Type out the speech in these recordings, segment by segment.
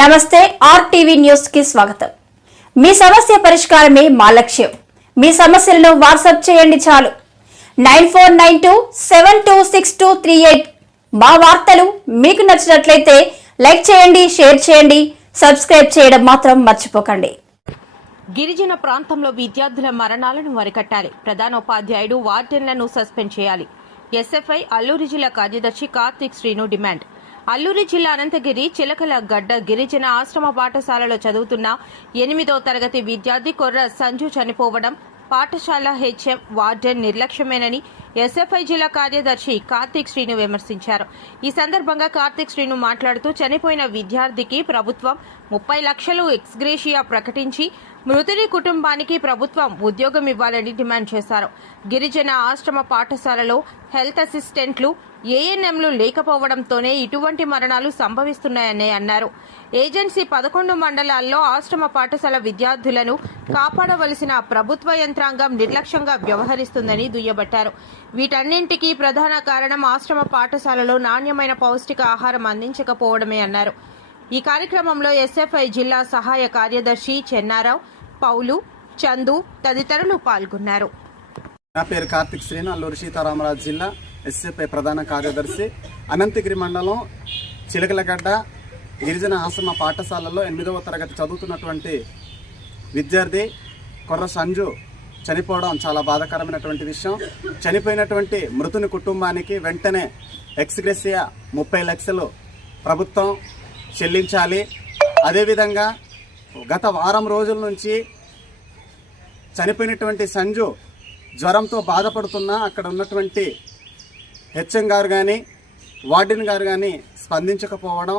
నమస్తే RTV news కి స్వాగతం. మీ సమస్య పరిష్కారమే మా లక్ష్యం. మీ సమస్యలను వాట్సాప్ చేయండి చాలు. 9492726238. మా వార్తలు మీకు నచ్చినట్లయితే లైక్ చేయండి, షేర్ చేయండి, సబ్స్క్రైబ్ చేయడం మాత్రం మర్చిపోకండి. గిరిజన ప్రాంతంలో విద్యార్థుల మరణాలను అరికట్టాలి. ప్రధానోపాధ్యాయుడు వార్డెన్లను సస్పెండ్ చేయాలి. ఎస్ఎఫ్ఐ అల్లూరి జిల్లా కార్యదర్శి కార్తిక్ శ్రీను డిమాండ్. అల్లూరి జిల్లా అనంతగిరి చిలకల గడ్డ గిరిజన ఆశ్రమ పాఠశాలలో చదువుతున్న 8వ తరగతి విద్యార్థి కొర్ర సంజు చనిపోవడం పాఠశాల హెచ్ఎం వార్డెన్ నిర్లక్ష్యమేనని ఎస్ఎఫ్ఐ జిల్లా కార్యదర్శి కార్తిక్ శ్రీను విమర్శించారు. ఈ సందర్భంగా కార్తిక్ శ్రీను మాట్లాడుతూ చనిపోయిన విద్యార్థికి ప్రభుత్వం 30 లక్షలు ఎక్స్గ్రేషియా ప్రకటించి మృతుడి కుటుంబానికి ప్రభుత్వం ఉద్యోగం ఇవ్వాలని డిమాండ్ చేశారు. గిరిజన ఆశ్రమ పాఠశాలలో హెల్త్ అసిస్టెంట్లు, ఏఎన్ఎంలు లేకపోవడంతోనే ఇటువంటి మరణాలు సంభవిస్తున్నాయని అన్నారు. ఏజెన్సీ 11 మండలాల్లో ఆశ్రమ పాఠశాల విద్యార్థులను కాపాడవలసిన ప్రభుత్వ యంత్రాంగం నిర్లక్ష్యంగా వ్యవహరిస్తుందని దుయ్యబట్టారు. వీటన్నింటికీ ప్రధాన కారణం ఆశ్రమ పాఠశాలలో నాణ్యమైన పౌష్టిక ఆహారం అందించకపోవడమే అన్నారు. ఈ కార్యక్రమంలో ఎస్ఎఫ్ఐ జిల్లా సహాయ కార్యదర్శి చెన్నారావు, పౌలు, చందు తదితరులు పాల్గొన్నారు. నా పేరు కార్తిక్ శ్రీను, అల్లూరి సీతారామరాజు జిల్లా ఎస్ఎఫ్ఐ ప్రధాన కార్యదర్శి. అనంతగిరి మండలం చిలకలగడ్డ గిరిజన ఆశ్రమ పాఠశాలలో 8వ తరగతి చదువుతున్నటువంటి విద్యార్థి కొర్ర సంజు చనిపోవడం చాలా బాధాకరమైనటువంటి విషయం. చనిపోయినటువంటి మృతుని కుటుంబానికి వెంటనే ఎక్స్గ్రేషియా 30 లక్షలు ప్రభుత్వం చెల్లించాలి. అదేవిధంగా గత వారం రోజుల నుంచి చనిపోయినటువంటి సంజు జ్వరంతో బాధపడుతున్నా అక్కడ ఉన్నటువంటి హెచ్ఎం గారు కానీ వార్డెన్ గారు కానీ స్పందించకపోవడం,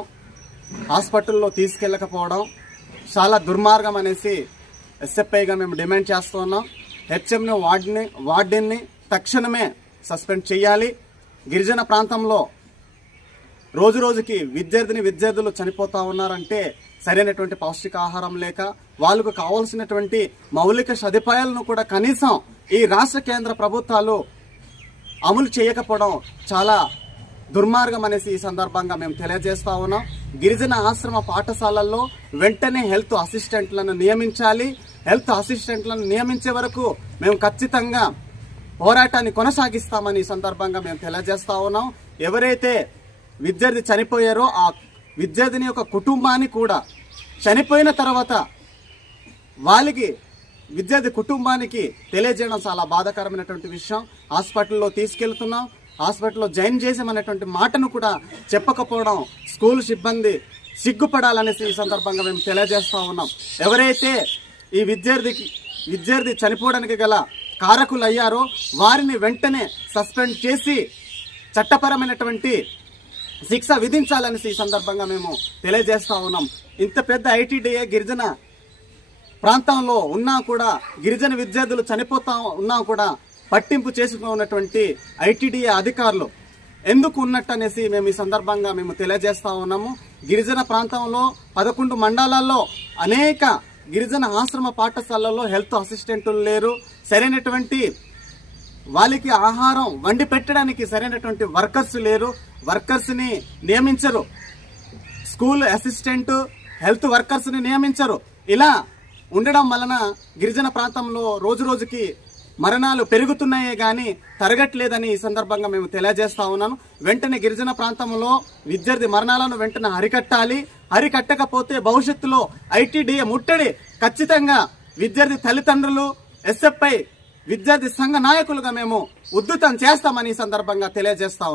హాస్పిటల్లో తీసుకెళ్ళకపోవడం చాలా దుర్మార్గం అనేసి ఎస్ఎఫ్ఐగా మేము డిమాండ్ చేస్తున్నాం. హెచ్ఎంని వార్డెన్ని తక్షణమే సస్పెండ్ చేయాలి. గిరిజన ప్రాంతంలో రోజుకి విద్యార్థులు చనిపోతూ ఉన్నారంటే సరైనటువంటి పౌష్టికాహారం లేక వాళ్ళకు కావాల్సినటువంటి మౌలిక సదుపాయాలను కూడా కనీసం ఈ రాష్ట్ర కేంద్ర ప్రభుత్వాలు అమలు చేయకపోవడం చాలా దుర్మార్గం అనేసి ఈ సందర్భంగా మేము తెలియజేస్తా ఉన్నాం. గిరిజన ఆశ్రమ పాఠశాలల్లో వెంటనే హెల్త్ అసిస్టెంట్లను నియమించాలి. హెల్త్ అసిస్టెంట్లను నియమించే వరకు మేము ఖచ్చితంగా పోరాటాన్ని కొనసాగిస్తామని ఈ సందర్భంగా మేము తెలియజేస్తా ఉన్నాం. ఎవరైతే విద్యార్థి చనిపోయారో ఆ విద్యార్థిని యొక్క కుటుంబాన్ని కూడా చనిపోయిన తర్వాత వాళ్ళకి విద్యార్థి కుటుంబానికి తెలియజేయడం చాలా బాధాకరమైనటువంటి విషయం. హాస్పిటల్లో తీసుకెళ్తున్నాం, హాస్పిటల్లో జాయిన్ చేసామనేటువంటి మాటను కూడా చెప్పకపోవడం స్కూల్ సిబ్బంది సిగ్గుపడాలనేసి ఈ సందర్భంగా మేము తెలియజేస్తూ ఉన్నాం. ఎవరైతే ఈ విద్యార్థి చనిపోవడానికి గల కారకులు అయ్యారో వారిని వెంటనే సస్పెండ్ చేసి చట్టపరమైనటువంటి శిక్ష విధించాలనేసి ఈ సందర్భంగా మేము తెలియజేస్తా ఉన్నాం. ఇంత పెద్ద ఐటీడీఏ గిరిజన ప్రాంతంలో ఉన్నా కూడా, గిరిజన విద్యార్థులు చనిపోతా ఉన్నా కూడా పట్టింపు చేసుకున్నటువంటి ఐటీడీఏ అధికారులు ఎందుకు ఉన్నట్టు అనేసి మేము ఈ సందర్భంగా మేము తెలియజేస్తా ఉన్నాము. గిరిజన ప్రాంతంలో 11 మండలాల్లో అనేక గిరిజన ఆశ్రమ పాఠశాలల్లో హెల్త్ అసిస్టెంట్లు లేరు. సరైనటువంటి వాళ్ళకి ఆహారం వండి పెట్టడానికి సరైనటువంటి వర్కర్స్ లేరు. వర్కర్స్ని నియమించరు. స్కూల్ అసిస్టెంట్, హెల్త్ వర్కర్స్ని నియమించరు. ఇలా ఉండడం వలన గిరిజన ప్రాంతంలో రోజుకి మరణాలు పెరుగుతున్నాయే కానీ తరగట్లేదని ఈ సందర్భంగా మేము తెలియజేస్తా ఉన్నాను. వెంటనే గిరిజన ప్రాంతంలో విద్యార్థి మరణాలను వెంటనే అరికట్టకపోతే భవిష్యత్తులో ఐటీడీఏ ముట్టడి ఖచ్చితంగా విద్యార్థి తల్లిదండ్రులు, ఎస్ఎఫ్ఐ విద్యార్థి సంఘ నాయకులుగా మేము ఉద్ధృతం చేస్తామని ఈ సందర్భంగా తెలియజేస్తా ఉన్నాం.